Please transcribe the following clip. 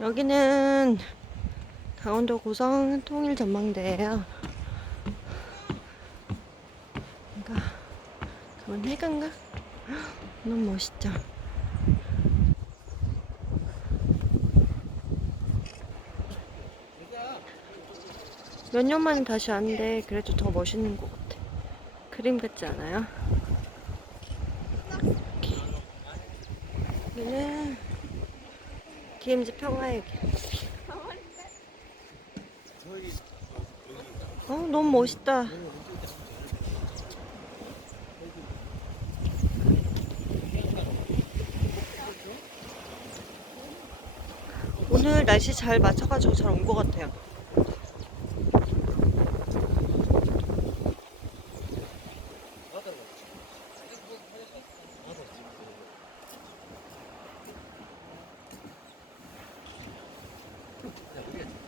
여기는 강원도 고성 통일 전망대예요. 그러니까 그건 해관가? 너무 멋있죠. 몇 년 만에 다시 왔는데 그래도 더 멋있는 것 같아. 그림 같지 않아요? 여기는 DMZ 평화의 길. 어, 너무 멋있다. 오늘 날씨 잘 맞춰가지고 잘 온 것 같아요. 야, 모르겠네.